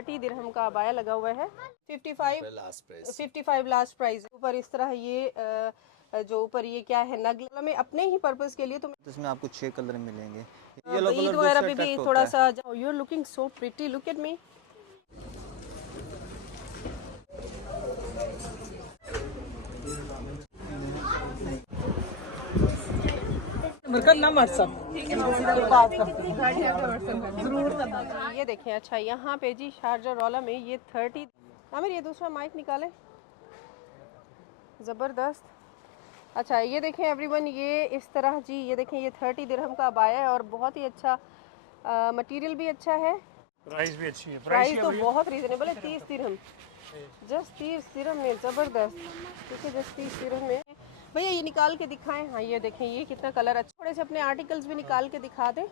30 दिरहम का अबाया लगा हुआ है। 55 लास्ट प्राइस। ऊपर इस तरह ये जो ऊपर ये क्या है नग में अपने ही पर्पस के लिए, तो इसमें आपको 6 कलर मिलेंगे। ईद वगैरह पे भी थोड़ा सा। You are looking so pretty, look at me. ये देखें, अच्छा यहाँ पे जी शारजा रौला में ये 30। आमिर ये दूसरा माइक निकाले, ज़बरदस्त। अच्छा ये देखें एवरीवन, ये इस तरह जी, ये देखें ये 30 दिरहम का अबाया है और बहुत ही अच्छा मटेरियल भी अच्छा है, प्राइस भी अच्छी है। प्राइस तो बहुत रीजनेबल है। 30 दिरहम, जस्ट 30 दिरहम में ज़बरदस्त। ठीक है, जस्ट 30 दिरहम में। भैया ये निकाल के दिखाएं। हाँ ये देखें, ये कितना कलर अच्छा। थोड़े से अपने आर्टिकल्स भी निकाल के दिखा दें।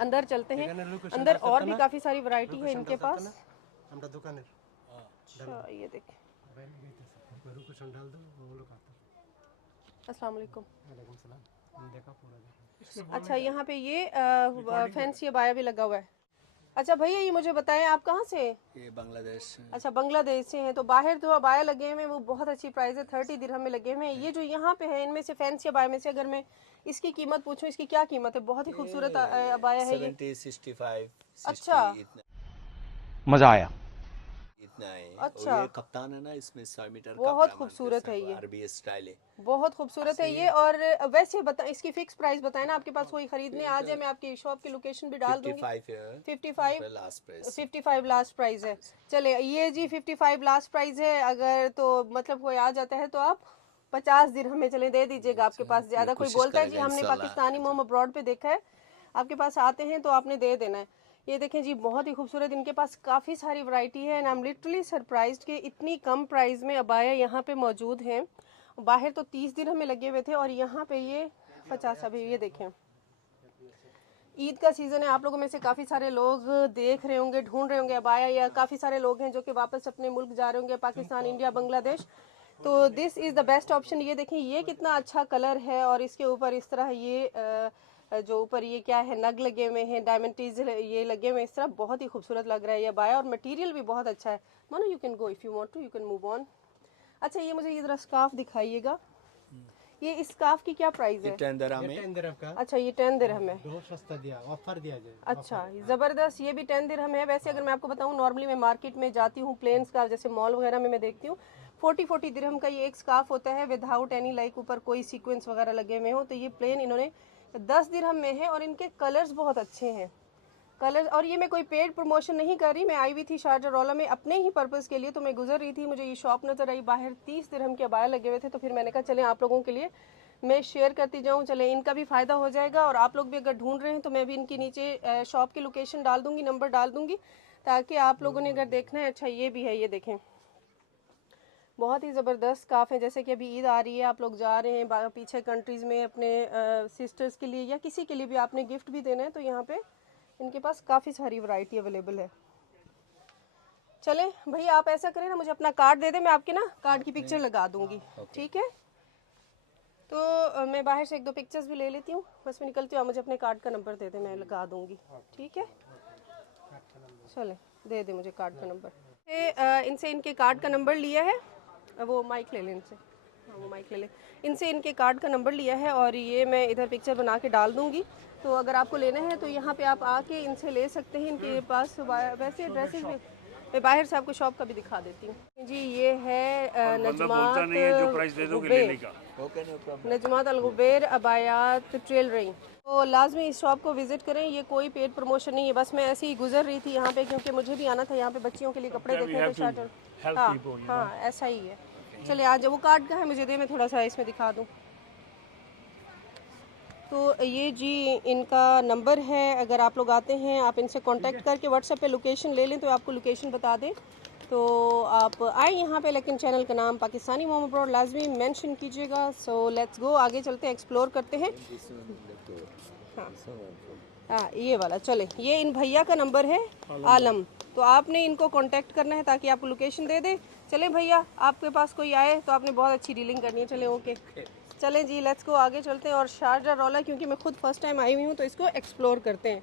अंदर चलते हैं, अंदर और भी काफ़ी सारी वैरायटी है इनके पास। अच्छा ये देखें, अस्सलाम वालेकुम। अच्छा यहाँ पे ये फैंसी अबाया भी लगा हुआ है। अच्छा भैया ये मुझे बताएं आप कहाँ से? ये बांग्लादेश। अच्छा बांग्लादेश से हैं। तो बाहर जो अबाया लगे हुए हैं वो बहुत अच्छी प्राइस है, 30 दिरहम में लगे हुए हैं। ये जो यहाँ पे है इनमें से फैंसी अबाया में से अगर मैं इसकी कीमत पूछूं, इसकी क्या कीमत है? बहुत ही खूबसूरत अबाया है ये। 70, 65, अच्छा मजा आया। इतना है। अच्छा। और ये कप्तान है ना, इसमें 100 मीटर का बहुत खूबसूरत है ये, अरबी स्टाइल है, बहुत खूबसूरत है ये। और वैसे इसकी फिक्स प्राइस बताएं ना, आपके पास कोई खरीदने आ जाए, मैं आपकी शॉप की लोकेशन भी डाल दूंगी। 55 लास्ट प्राइस। 55 लास्ट प्राइस है। चले ये जी 55 लास्ट प्राइस है। अगर तो मतलब कोई आ जाता है तो आप 50 दिरहम में चले दे दीजिएगा। आपके पास ज्यादा कोई बोलता है जी हमने पाकिस्तानी मोम अब्रॉड पे देखा है, आपके पास आते हैं तो आपने दे देना है। ये देखें जी, बहुत ही खूबसूरत इनके पास काफ़ी सारी वैरायटी है and I am literally surprised कि इतनी कम प्राइस में अबाया यहाँ पे मौजूद हैं। बाहर तो 30 दिरहम में लगे हुए थे और यहाँ पे ये 50। अभी ये देखें, ईद का सीज़न है, आप लोगों में से काफ़ी सारे लोग देख रहे होंगे, ढूंढ रहे होंगे अबाया, या काफ़ी सारे लोग हैं जो कि वापस अपने मुल्क जा रहे होंगे, पाकिस्तान, इंडिया, बांग्लादेश। तो this is the best option. ये देखें ये कितना अच्छा कलर है और इसके ऊपर इस तरह ये जो ऊपर ये क्या है नग लगे हुए हैं, डायमंडीज ये लगे हुए हैं इस तरह, बहुत ही खूबसूरत लग रहा है ये अबाया और मटेरियल भी बहुत अच्छा है। मानो you can go if you want to, you can move on. अच्छा ये मुझे ये ज़रा स्कार्फ दिखाइएगा, ये इस स्कार्फ की क्या प्राइस है? 10 दिरहम है। 10 दिरहम का। अच्छा ये 10 दिरहम है, बहुत सस्ता दिया, ऑफर दिया जाए। अच्छा ज़बरदस्त। ये भी 10 दिरहम है। वैसे अगर मैं आपको बताऊं, नॉर्मली मैं मार्केट में जाती हूँ प्लेन स्कार्फ, जैसे मॉल वगैरह में मैं देखती हूँ 40 दिरहम का ये एक स्कार्फ होता है विदाउट एनी लाइक ऊपर कोई सीक्वेंस वगैरह लगे हुए हो। तो ये प्लेन इन्होंने 10 दिरहम में है और इनके कलर्स बहुत अच्छे हैं, कलर। और ये मैं कोई पेड प्रमोशन नहीं कर रही, मैं आई हुई थी शारजा रौला में अपने ही पर्पस के लिए, तो मैं गुजर रही थी, मुझे ये शॉप नज़र आई, बाहर 30 दिरहम के अबाया लगे हुए थे। तो फिर मैंने कहा चलें आप लोगों के लिए मैं शेयर करती जाऊँ, चले इनका भी फ़ायदा हो जाएगा और आप लोग भी अगर ढूंढ रहे हैं तो मैं भी इनकी नीचे शॉप की लोकेशन डाल दूँगी, नंबर डाल दूँगी, ताकि आप लोगों ने अगर देखना है। अच्छा ये भी है, ये देखें बहुत ही ज़बरदस्त काफ़ है। जैसे कि अभी ईद आ रही है, आप लोग जा रहे हैं पीछे कंट्रीज़ में अपने सिस्टर्स के लिए या किसी के लिए भी आपने गिफ्ट भी देना है, तो यहाँ पे इनके पास काफ़ी सारी वैरायटी अवेलेबल है। चलें भैया आप ऐसा करें ना, मुझे अपना कार्ड दे दें, मैं आपके ना कार्ड की पिक्चर लगा दूँगी, ठीक है? तो मैं बाहर से 1-2 पिक्चर्स भी ले लेती हूँ, बस मैं निकलती हूँ, आप मुझे अपने कार्ड का नंबर दे दें, मैं लगा दूँगी, ठीक है? चलें दे दें मुझे कार्ड का नंबर। इनसे इनके कार्ड का नंबर लिया है, वो माइक ले लें इनसे, हाँ वो माइक ले लें। इनसे इनके कार्ड का नंबर लिया है और ये मैं इधर पिक्चर बना के डाल दूँगी। तो अगर आपको लेना है तो यहाँ पे आप आके इनसे ले सकते हैं। इनके पास वैसे ड्रेसेस भी, मैं बाहर से आपको शॉप का भी दिखा देती हूँ जी। ये है नजमात अल-गुबैर अबायात टेलरिंग। तो लाजमी इस शॉप को विज़िट करें, ये कोई पेड प्रमोशन नहीं है, बस मैं ऐसे ही गुजर रही थी यहाँ पे क्योंकि मुझे भी आना था यहाँ पे बच्चियों के लिए कपड़े देखने थे शार्टर। हाँ ऐसा ही है। चलिए आज वो कार्ड का है, मुझे दे, मैं थोड़ा सा इसमें दिखा दूँ। तो ये जी इनका नंबर है, अगर आप लोग आते हैं आप इनसे कांटेक्ट करके व्हाट्सएप पे लोकेशन ले लें तो आपको लोकेशन बता दें, तो आप आए यहाँ पे। लेकिन चैनल का नाम पाकिस्तानी मोम अब्रॉड लाजमी मेंशन कीजिएगा। सो लेट्स गो, आगे चलते हैं, एक्सप्लोर करते हैं। हाँ ये वाला, चले ये इन भैया का नंबर है आलम, तो आपने इनको कांटेक्ट करना है ताकि आपको लोकेशन दे दे। चले भैया आपके पास कोई आए तो आपने बहुत अच्छी डीलिंग करनी है। चले ओके, चलें जी लेट्स गो, आगे चलते हैं और शारजा रौला क्योंकि मैं खुद फर्स्ट टाइम आई हुई हूँ तो इसको एक्सप्लोर करते हैं।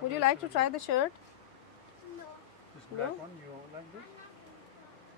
Would you like to try the shirt? No.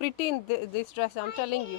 pretty in this dress, I'm telling you.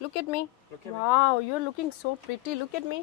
Look at me. Wow, you're looking so pretty. Look at me.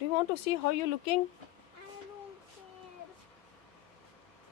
do you want to see how you're looking?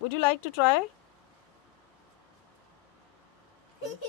Would you like to try?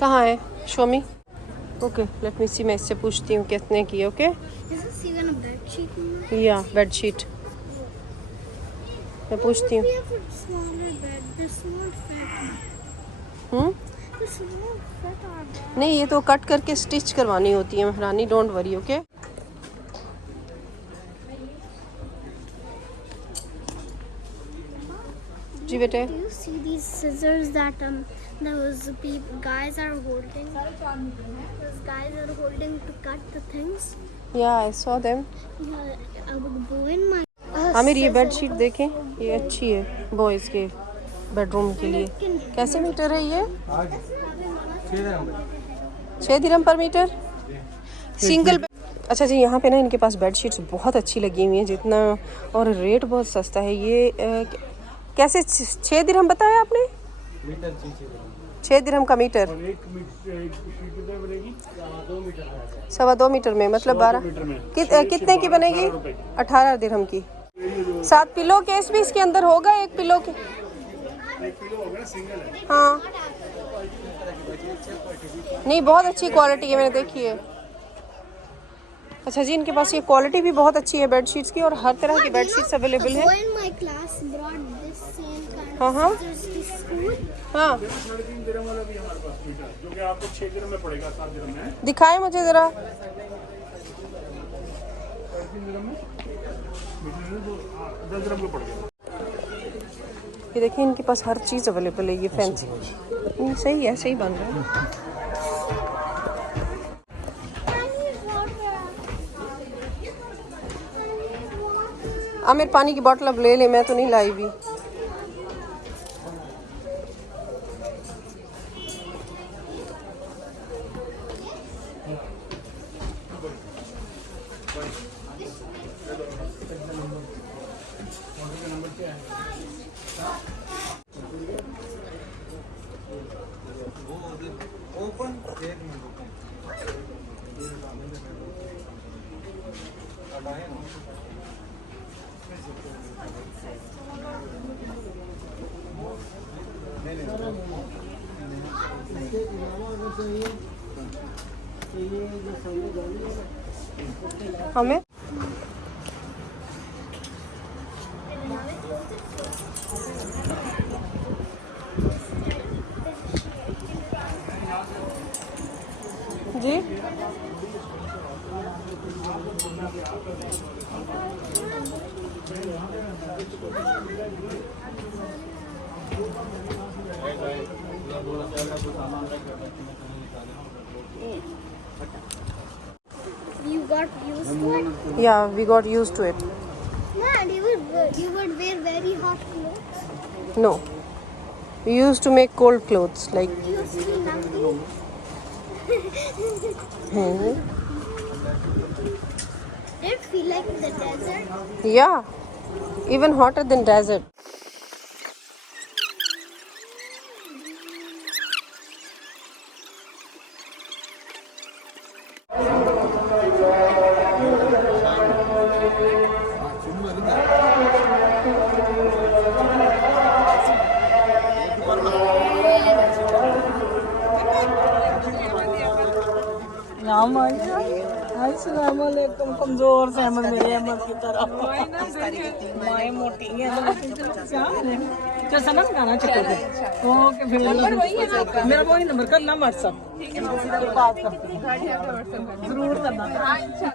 कहाँ है? Show me. Okay, let me see. मैं इससे पूछती हूँ कितने की है. Okay, Is this even a bed sheet? या बेड शीट मैं पूछती हूँ. We have a smaller bed. This won't fit. This won't fit our bed. नहीं, ये तो कट करके स्टिच करवानी होती है महारानी. Don't worry. ओके. जी बेटे. Do you see these scissors that those guys are holding? Those guys are holding to cut the things. या I saw them. Yeah, I would go in my. Aamir ये bed sheet देखें, ये अच्छी है boys के bedroom के लिए. कैसे मीटर है ये? 6 दिरहम पर मीटर. सिंगल. अच्छा जी, यहाँ पे ना इनके पास बेड शीट्स बहुत अच्छी लगी हुई हैं जितना, और रेट बहुत सस्ता है. ये कैसे 6 दिरहम बताया आपने? 6 दिरहम का मीटर. एक शीट कितने बनेगी? 2 मीटर है. 2.25 मीटर में मतलब 12 कितने की बनेगी? 18 दिरहम की. 7 पिलो केस भी इसके अंदर होगा. एक पिलो के. एक किलो हो गया, सिंगल है. हाँ, नहीं बहुत अच्छी क्वालिटी है, मैंने देखी है. अच्छा जी, इनके पास ये क्वालिटी भी बहुत अच्छी है बेड शीट्स की, और हर तरह की बेड शीट्स अवेलेबल A है. boy in my class brought this same kind हाँ, हाँ. of scissors to school. हाँ, 3.5 दिरहम वाला भी हमारे पास मीटर, जो कि आपको 6 दिरहम में पड़ेगा. 7 दिरहम में है. दिखाए मुझे ज़रा. 3 दिरहम में मीटर है तो 10 दिरहम का पड़ गया. ये देखिए, इनके पास हर चीज़ अवेलेबल है. ये फैंसी नहीं, सही है, सही बन रहा है. आमिर पानी की बोतल अब ले ले, मैं तो नहीं लाई भी. हमें जी You got used to it? Yeah, we got used to it. Man, you would wear very hot clothes. No, we used to make cold clothes like. You feel nothing. Did it feel like the desert? Yeah, even hotter than desert. अस्सलामुअलैकुम. कमजोर से अहमद मेरे अहमद की तरह माए मोटी है तो सनम गाना चकोगे. ओके फिर मेरा वही नंबर करना व्हाट्सएप. बात करते हैं जरूर करना.